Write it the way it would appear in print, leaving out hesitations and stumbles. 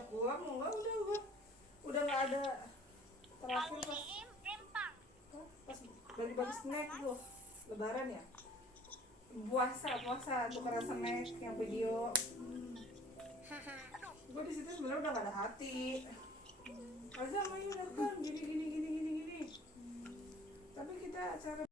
udah pulang enggak, udah nggak ada. Terakhir pas bagi-bagi snack tuh lebaran ya, puasa tukeran snack yang video. Gue di situ sebenarnya udah gak ada hati. Aja main udah kan gini, tapi kita acara